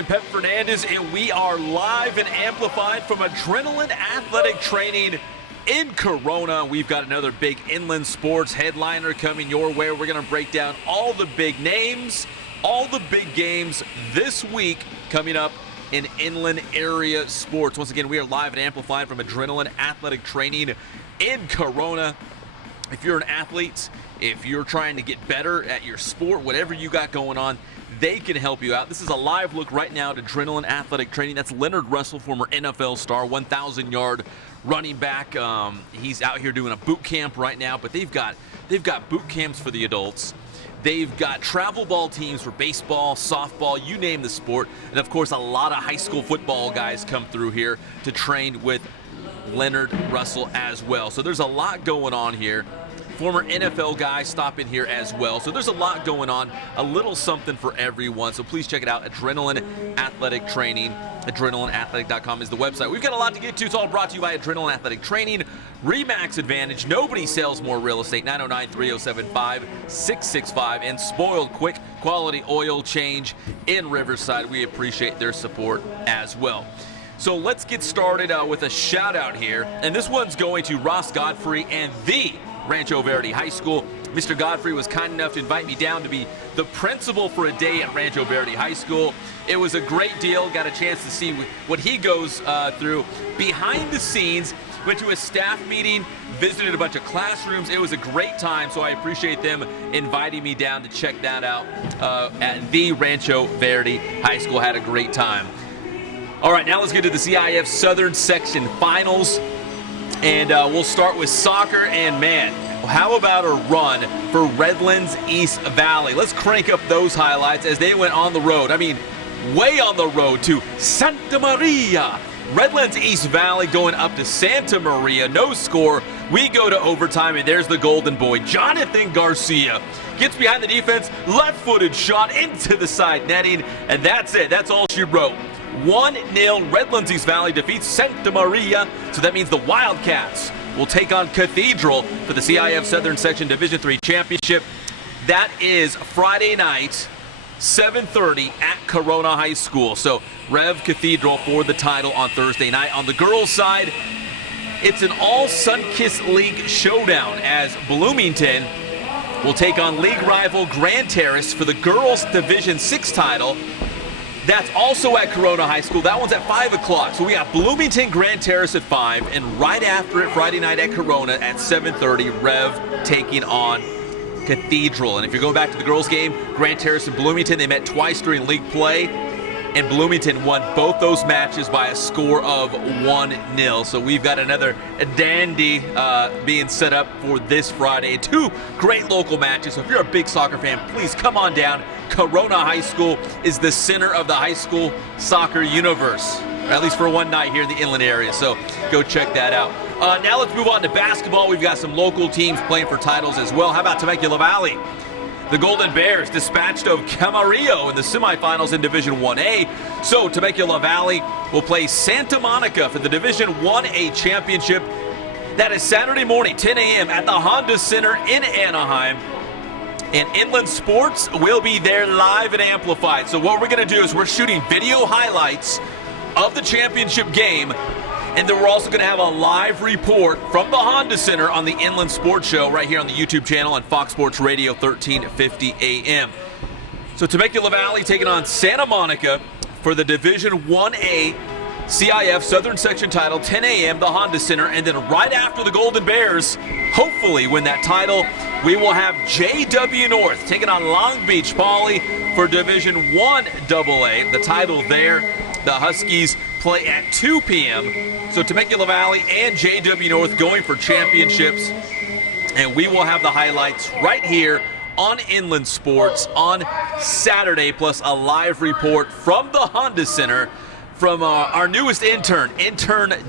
am Pep Fernandez, and we are live and amplified from Adrenaline Athletic Training in Corona. We've got another big inland sports headliner coming your way. We're going to break down all the big names, all the big games this week coming up in inland area sports. Once again, we are live and amplified from Adrenaline Athletic Training in Corona. If you're an athlete, if you're trying to get better at your sport, whatever you got going on, they can help you out. This is a live look right now at Adrenaline Athletic Training. That's Leonard Russell, former NFL star, 1,000-yard running back. He's out here doing a boot camp right now, but they've got boot camps for the adults. They've got travel ball teams for baseball, softball, you name the sport. And, of course, a lot of high school football guys come through here to train with Leonard Russell as well. So there's a lot going on here. Former NFL guys stop in here as well. So there's a lot going on, a little something for everyone. So please check it out, Adrenaline Athletic Training. AdrenalineAthletic.com is the website. We've got a lot to get to. It's all brought to you by Adrenaline Athletic Training. Remax Advantage. Nobody sells more real estate. 909-307-5665. And Spoiled Quick Quality Oil Change in Riverside. We appreciate their support as well. So let's get started with a shout out here. And this one's going to Ross Godfrey and the Rancho Verde High School. Mr. Godfrey was kind enough to invite me down to be the principal for a day at Rancho Verde High School. It was a great deal. Got a chance to see what he goes through behind the scenes. Went to a staff meeting, visited a bunch of classrooms. It was a great time, so I appreciate them inviting me down to check that out at the Rancho Verde High School. Had a great time. All right, now let's get to the CIF Southern Section Finals. And we'll start with soccer, and man, how about a run for Redlands East Valley? Let's crank up those highlights as they went on the road. I mean, way on the road to Santa Maria. Redlands East Valley going up to Santa Maria. No score. We go to overtime, and there's the golden boy, Jonathan Garcia. Gets behind the defense, left-footed shot into the side netting, and that's it. That's all she wrote. 1-0, Redlands East Valley defeats Santa Maria, so that means the Wildcats will take on Cathedral for the CIF Southern Section Division III Championship. That is Friday night, 7:30 at Corona High School. So Rev Cathedral for the title on Thursday night. On the girls' side, it's an all-Sunkist League showdown as Bloomington will take on league rival Grand Terrace for the girls' Division VI title. That's also at Corona High School. That one's at 5 o'clock. So we got Bloomington, Grand Terrace at 5, and right after it, Friday night at Corona at 7:30, Rev taking on Cathedral. And if you're going back to the girls' game, Grand Terrace and Bloomington, they met twice during league play, and Bloomington won both those matches by a score of 1-0. So we've got another dandy being set up for this Friday. Two great local matches. So if you're a big soccer fan, please come on down. Corona High School is the center of the high school soccer universe, or at least for one night here in the inland area. So go check that out. Now let's move on to basketball. We've got some local teams playing for titles as well. How about Temecula Valley? The Golden Bears dispatched of Camarillo in the semifinals in Division 1A. So Temecula Valley will play Santa Monica for the Division 1A championship. That is Saturday morning, 10 a.m. at the Honda Center in Anaheim. And Inland Sports will be there live and amplified. So what we're going to do is we're shooting video highlights of the championship game. And then we're also going to have a live report from the Honda Center on the Inland Sports Show right here on the YouTube channel on Fox Sports Radio 1350 AM. So Temecula Valley taking on Santa Monica for the Division 1A CIF Southern Section title, 10 a.m., the Honda Center. And then right after the Golden Bears hopefully win that title, we will have JW North taking on Long Beach Poly for Division 1 AA. The title there, the Huskies play at 2 p.m. So Temecula Valley and JW North going for championships. And we will have the highlights right here on Inland Sports on Saturday, plus a live report from the Honda Center from our newest intern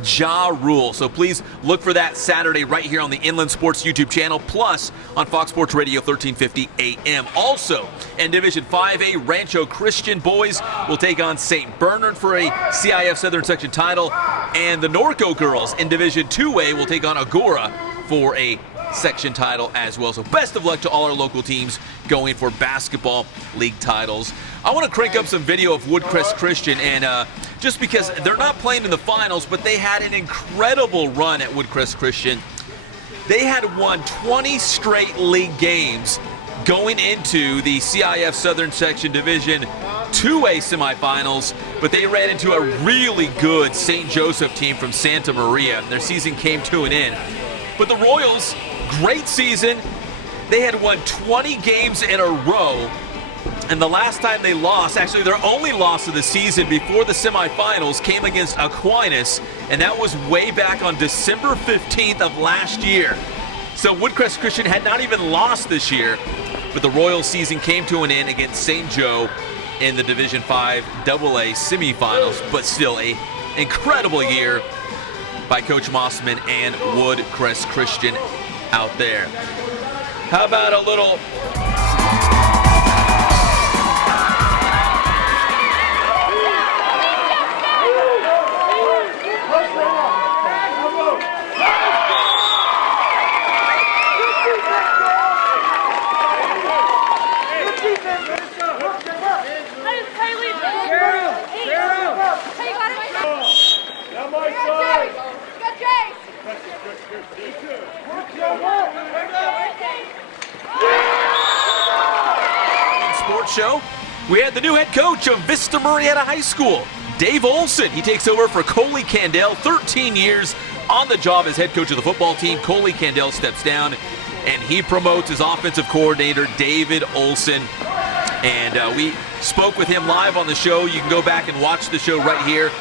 Ja Rule. So please look for that Saturday right here on the Inland Sports YouTube channel, plus on Fox Sports Radio 1350 AM. Also, in Division 5A, Rancho Christian boys will take on St. Bernard for a CIF Southern Section title, and the Norco girls in Division 2A will take on Agoura for a section title as well. So best of luck to all our local teams going for basketball league titles. I want to crank up some video of Woodcrest Christian, and just because they're not playing in the finals, but they had an incredible run at Woodcrest Christian. They had won 20 straight league games going into the CIF Southern Section Division 2A semifinals, but they ran into a really good St. Joseph team from Santa Maria. Their season came to an end. But the Royals, great season. They had won 20 games in a row, and the last time they lost, actually their only loss of the season before the semifinals, came against Aquinas, and that was way back on December 15th of last year. So Woodcrest Christian had not even lost this year, but the Royals season came to an end against St. Joe in the Division 5 AA semifinals, but still a incredible year by Coach Mossman and Woodcrest Christian out there. How about a little sports show? We had the new head coach of Vista Marietta High School, Dave Olson. He takes over for Coley Candell, 13 years on the job as head coach of the football team. Coley Candell steps down, and he promotes his offensive coordinator, David Olson. And we spoke with him live on the show. You can go back and watch the show right here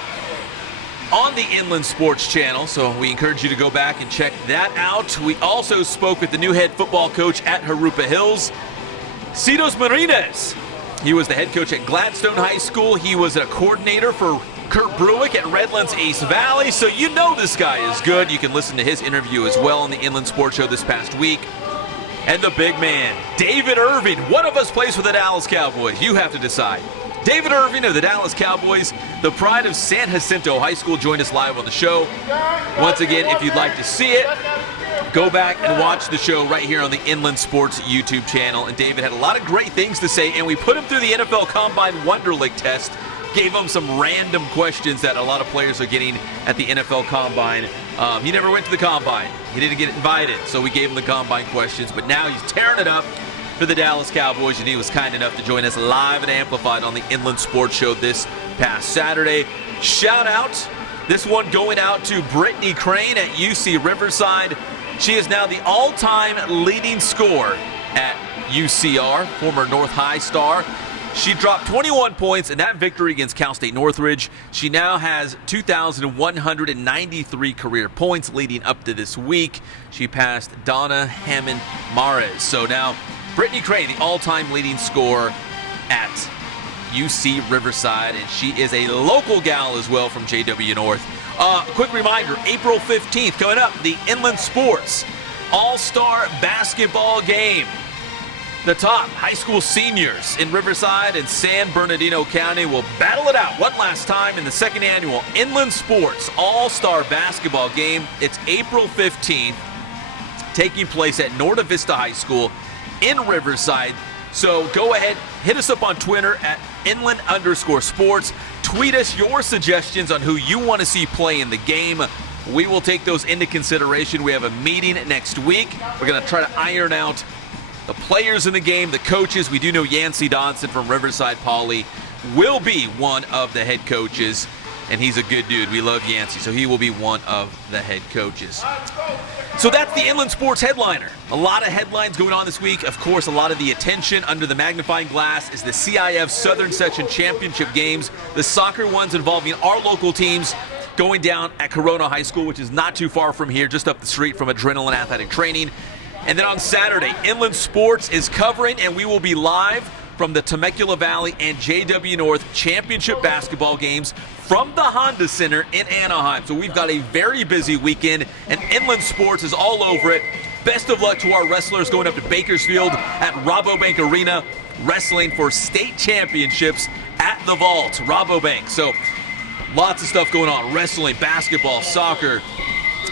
on the Inland Sports Channel, so we encourage you to go back and check that out. We also spoke with the new head football coach at Jurupa Hills, Citos Martinez. He was the head coach at Gladstone High School. He was a coordinator for Kurt Bruick at Redlands East Valley, so you know this guy is good. You can listen to his interview as well on the Inland Sports Show this past week. And the big man, David Irving. One of us plays for the Dallas Cowboys. You have to decide. David Irving of the Dallas Cowboys, the pride of San Jacinto High School, joined us live on the show. Once again, if you'd like to see it, go back and watch the show right here on the Inland Sports YouTube channel. And David had a lot of great things to say, and we put him through the NFL Combine Wonderlic test, gave him some random questions that a lot of players are getting at the NFL Combine. He never went to the Combine. He didn't get invited, so we gave him the Combine questions. But now he's tearing it up for the Dallas Cowboys, and he was kind enough to join us live and amplified on the Inland Sports Show this past Saturday. Shout out, this one going out to Brittany Crane at UC Riverside. She is now the all-time leading scorer at UCR, former North High star. She dropped 21 points in that victory against Cal State Northridge. She now has 2,193 career points leading up to this week. She passed Donna Hammond Mares. So now Brittany Crane, the all-time leading scorer at UC Riverside, and she is a local gal as well from JW North. Quick reminder, April 15th, coming up, the Inland Sports All-Star Basketball Game. The top high school seniors in Riverside and San Bernardino County will battle it out one last time in the second annual Inland Sports All-Star Basketball Game. It's April 15th, taking place at Norta Vista High School in Riverside. So go ahead, hit us up on Twitter at Inland_sports. Tweet us your suggestions on who you want to see play in the game. We will take those into consideration. We have a meeting next week. We're going to try to iron out the players in the game, the coaches. We do know Yancey Dodson from Riverside Poly will be one of the head coaches, and he's a good dude. We love Yancey, so he will be one of the head coaches. So that's the Inland Sports Headliner. A lot of headlines going on this week. Of course, a lot of the attention under the magnifying glass is the CIF Southern Section Championship games, the soccer ones involving our local teams going down at Corona High School, which is not too far from here, just up the street from Adrenaline Athletic Training. And then on Saturday, Inland Sports is covering, and we will be live from the Temecula Valley and JW North Championship basketball games from the Honda Center in Anaheim. So we've got a very busy weekend, and Inland Sports is all over it. Best of luck to our wrestlers going up to Bakersfield at Rabobank Arena, wrestling for state championships at the Vault, Rabobank. So lots of stuff going on, wrestling, basketball, soccer.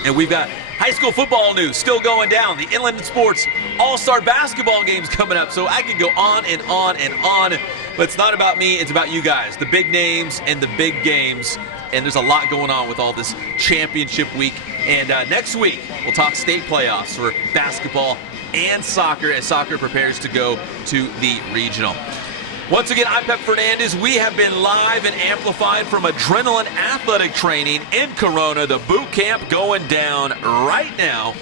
And we've got High school football news still going down. The Inland Sports All-Star basketball games coming up. So I could go on and on and on. But it's not about me. It's about you guys. The big names and the big games. And there's a lot going on with all this championship week. And next week, we'll talk state playoffs for basketball and soccer as soccer prepares to go to the regional. Once again, I'm Pep Fernandez. We have been live and amplified from Adrenaline Athletic Training in Corona. The boot camp going down right now.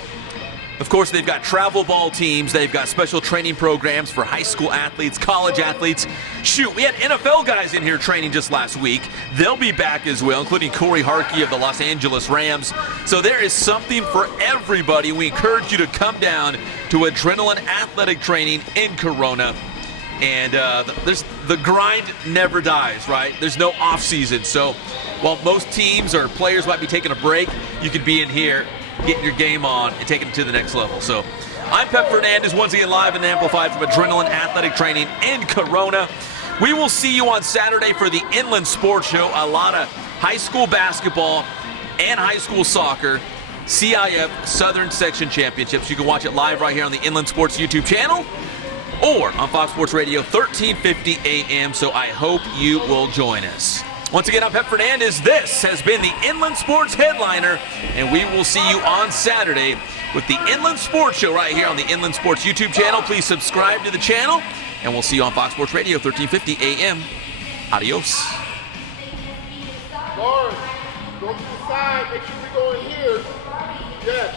Of course, they've got travel ball teams. They've got special training programs for high school athletes, college athletes. Shoot, we had NFL guys in here training just last week. They'll be back as well, including Corey Harkey of the Los Angeles Rams. So there is something for everybody. We encourage you to come down to Adrenaline Athletic Training in Corona. And the grind never dies, right? There's no off season. So while most teams or players might be taking a break, you could be in here, getting your game on, and taking it to the next level. So I'm Pep Fernandez, once again live and amplified from Adrenaline Athletic Training in Corona. We will see you on Saturday for the Inland Sports Show. A lot of high school basketball and high school soccer. CIF Southern Section Championships. You can watch it live right here on the Inland Sports YouTube channel or on Fox Sports Radio 1350 AM, so I hope you will join us. Once again, I'm Pep Fernandez. This has been the Inland Sports Headliner, and we will see you on Saturday with the Inland Sports Show right here on the Inland Sports YouTube channel. Please subscribe to the channel, and we'll see you on Fox Sports Radio 1350 AM. Adios. Guards, go to the side. Make sure we go in here. Yes.